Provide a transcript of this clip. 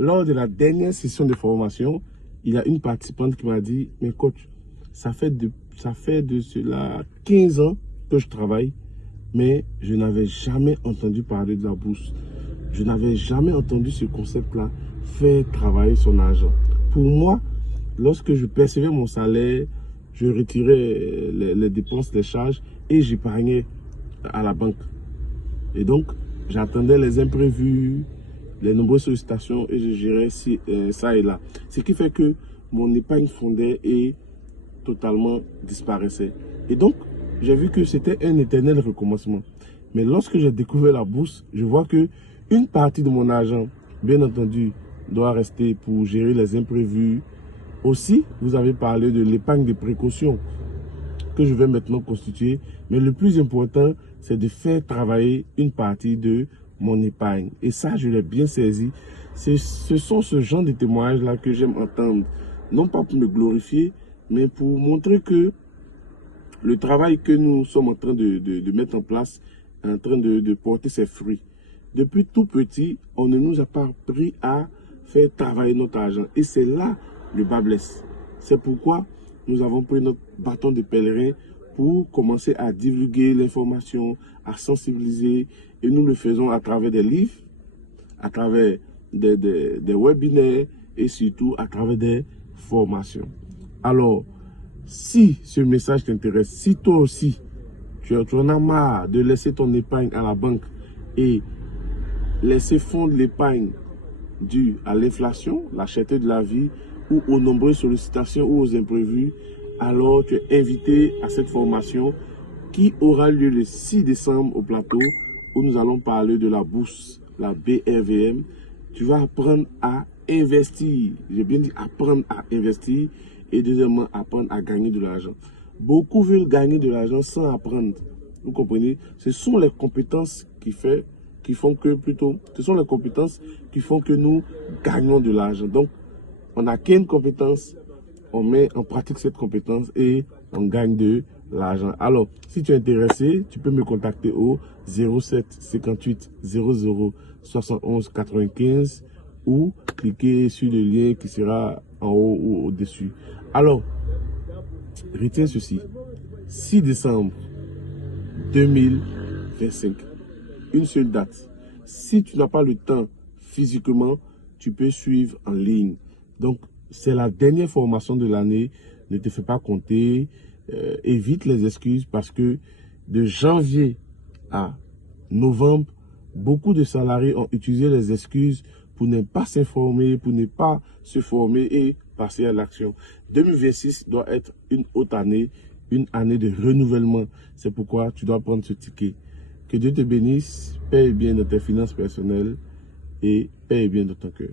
lors de la dernière session de formation, il y a une participante qui m'a dit, mais coach, ça fait de cela 15 ans que je travaille, mais je n'avais jamais entendu parler de la bourse. Je n'avais jamais entendu ce concept-là, faire travailler son argent. Pour moi, lorsque je percevais mon salaire, je retirais les dépenses, les charges et j'épargnais à la banque. Et donc, j'attendais les imprévus, les nombreuses sollicitations et je gérais ça et là. Ce qui fait que mon épargne fondait et totalement disparaissait. Et donc, j'ai vu que c'était un éternel recommencement. Mais lorsque j'ai découvert la bourse, je vois que une partie de mon argent, bien entendu, doit rester pour gérer les imprévus. Aussi, vous avez parlé de l'épargne de précaution que je vais maintenant constituer. Mais le plus important, c'est de faire travailler une partie de mon épargne. Et ça, je l'ai bien saisi. Ce sont ce genre de témoignages-là que j'aime entendre. Non pas pour me glorifier, mais pour montrer que le travail que nous sommes en train de mettre en place est en train de porter ses fruits. Depuis tout petit, on ne nous a pas appris à faire travailler notre argent. Et c'est là le bas blesse. C'est pourquoi nous avons pris notre bâton de pèlerin pour commencer à divulguer l'information, à sensibiliser. Et nous le faisons à travers des livres, à travers des webinaires et surtout à travers des formations. Alors, si ce message t'intéresse, si toi aussi, tu en as marre de laisser ton épargne à la banque et laisser fondre l'épargne due à l'inflation, la cherté de la vie, ou aux nombreuses sollicitations ou aux imprévus, alors tu es invité à cette formation qui aura lieu le 6 décembre au plateau, où nous allons parler de la bourse, la BRVM. Tu vas apprendre à investir. J'ai bien dit apprendre à investir et deuxièmement apprendre à gagner de l'argent. Beaucoup veulent gagner de l'argent sans apprendre. Vous comprenez? Ce sont les compétences qui font que nous gagnons de l'argent. Donc, on n'a qu'une compétence, on met en pratique cette compétence et on gagne de l'argent. Alors, si tu es intéressé, tu peux me contacter au 07 58 00 71 95 ou cliquer sur le lien qui sera en haut ou au-dessus. Alors, retiens ceci. 6 décembre 2025. Une seule date. Si tu n'as pas le temps physiquement, tu peux suivre en ligne. Donc, c'est la dernière formation de l'année. Ne te fais pas compter. Évite les excuses parce que de janvier à novembre, beaucoup de salariés ont utilisé les excuses pour ne pas s'informer, pour ne pas se former et passer à l'action. 2026 doit être une autre année, une année de renouvellement. C'est pourquoi tu dois prendre ce ticket. Que Dieu te bénisse, paie bien dans tes finances personnelles et paie bien dans ton cœur.